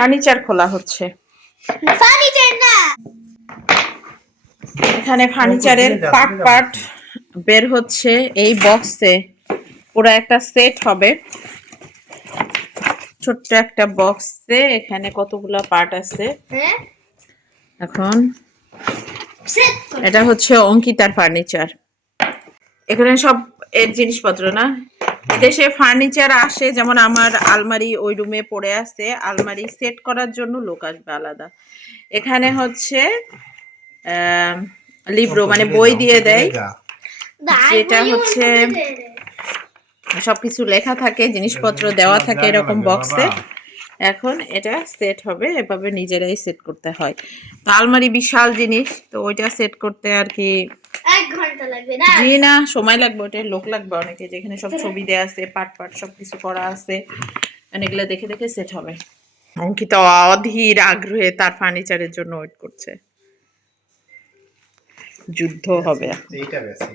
Furniture খোলা হচ্ছে। Furniture না। এখানে ফার্নিচারের পার্ট পার্ট বের হচ্ছে। এই বক্সে পুরো একটা সেট হবে। ছোট্ট একটা বক্সে এখানে কতগুলো পার্ট আছে? হ্যাঁ? এখন এটা হচ্ছে অঙ্কিতার ফার্নিচার। এখানে সব এর জিনিসপত্র না? এদেশে ফার্নিচার আসে যেমন আমার আলমারি ওই রুমে পড়ে আছে আলমারি সেট করার জন্য লোক আসবে আলাদা। এখানে হচ্ছে লিব্রো মানে বই দিয়ে দেয়। যেটা হচ্ছে সবকিছু লেখা থাকে জিনিসপত্র দেওয়া থাকে এরকম বক্সে এখন এটা সেট হবে এভাবে নিজেরাই সেট করতে হয়। তো আলমারি বিশাল জিনিস তো ওইটা সেট করতে আর কি এক ঘণ্টা লাগবে না? জি না সময় লাগবে ওটা লোক লাগবে অনেকে যেখানে সব ছবি দেওয়া আছে পাট পাট সব কিছু করা আছে এগুলো দেখে দেখে সেট হবে। অঙ্কিতা অধীর আগ্রহে তার ফার্নিচারের জন্য ওয়েট করছে। যুদ্ধ হবে। এইটা বেশি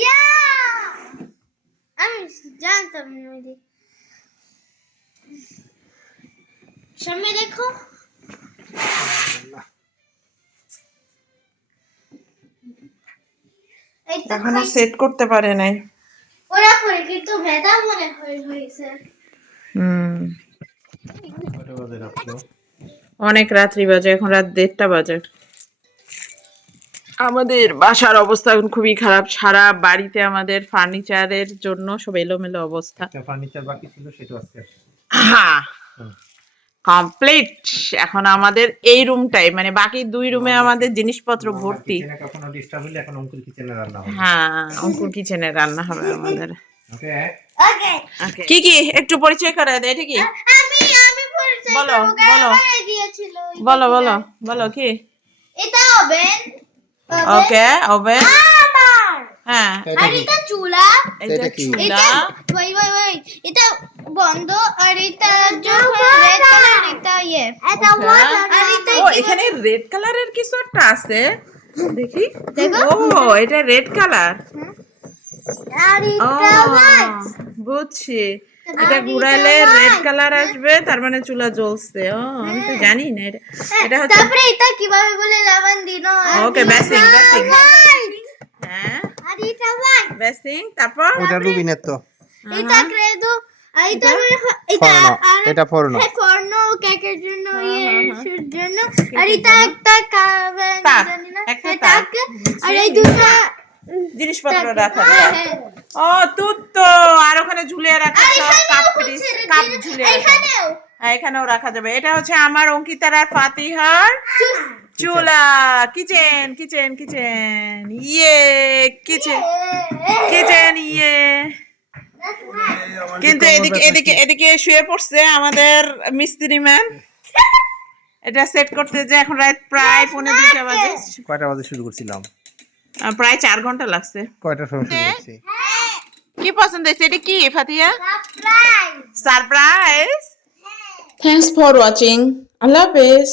ইয়া আমি জানতাম না ওই সামনে দেখো। এই তো এখনও সেট করতে পারে নাই। ওরা পরে কিন্তু ভেদা মনে হয় হয়েছে। হুম। অনেক রাত্রি বাজে এখন রাত দেড়টা বাজে। আমাদের বাসার অবস্থা এখন খুবই খারাপ। সারা বাড়িতে আমাদের ফার্নিচারের জন্য সব এলোমেলো অবস্থা। ফার্নিচার বাকি ছিল সেটা আজকে আসছে। হ্যাঁ। কমপ্লিট। এখন আমাদের এই রুমটাই মানে বাকি দুই রুমে আমাদের জিনিসপত্র ভর্তি। এখন অঙ্কুর কিচেনে রান্না হবে। হ্যাঁ অঙ্কুর কিচেনে রান্না হবে আমাদের। ওকে ওকে কি কি? একটু পরিচয় করে দেয় এটা কি? আমি আমি পরিচয় বলো, বলো। বলো বলো বলো কি? এটা ওভেন। ওকে ওভেন হ্যাঁ। এটা আর এটা চুলা? এটা চুলা। ওই ওই ওই। এটা বন্ধ আর এটা রেড কালার এটা ইয়ে। এটা. আর এটা ও এখানে রেড কালারের কিছু একটা আছে। দেখি। দেখো। ও এটা রেড কালার আর ও এটা বুঝছি। আর এটা এটা ঘুরাইলে রেড কালার আসবে তার মানে চুলা জ্বলছে। ও আমি তো জানি না এটা। এটা হচ্ছে তারপরে এটা কীভাবে বলে লেমন দিনো? ওকে বেসিং বেসিং হ্যাঁ। আর এটা white বেসিং তারপর? ওটা রুবিনের তো। এটা ক্রেদো এটা এটা? এটা ফর্ন। হ্যাঁ ফর্ন কেকের জন্য ইয়ে হ্যাঁ, হ্যাঁ। জন্য। আর এটা একটা কাবেন জানি না। একটা হ্যাঁ। আর এই দুটো জিনিসপত্র রাখা হ্যাঁ, হ্যাঁ। ও তুই তো আর ওখানে ঝুলিয়ে রাখা সব কাপ কাপ ঝুলিয়ে রাখা। এখানেও। হ্যাঁ এখানেও রাখা যাবে। এটা হচ্ছে আমার অঙ্কিতার আর ফাতিহার চুলা। Kitchen kitchen kitchen. ইয়ে কিচেন। কিচেন ইয়ে। কিন্তু এদিকে এদিকে এদিকে শুয়ে পড়ছে আমাদের মিস্ত্রি ম্যান এটা সেট করতে যে এখন রাত প্রায় পৌনে দুইটা বাজে। কয়টা বাজে শুরু করছিলাম? প্রায় চার ঘণ্টা লাগছে। কয়টার সময় শুরু করছি? কি পছন্দ হয়েছে এটা কি Fatiya surprise surprise thanks for watching আল্লাহ হাফেজ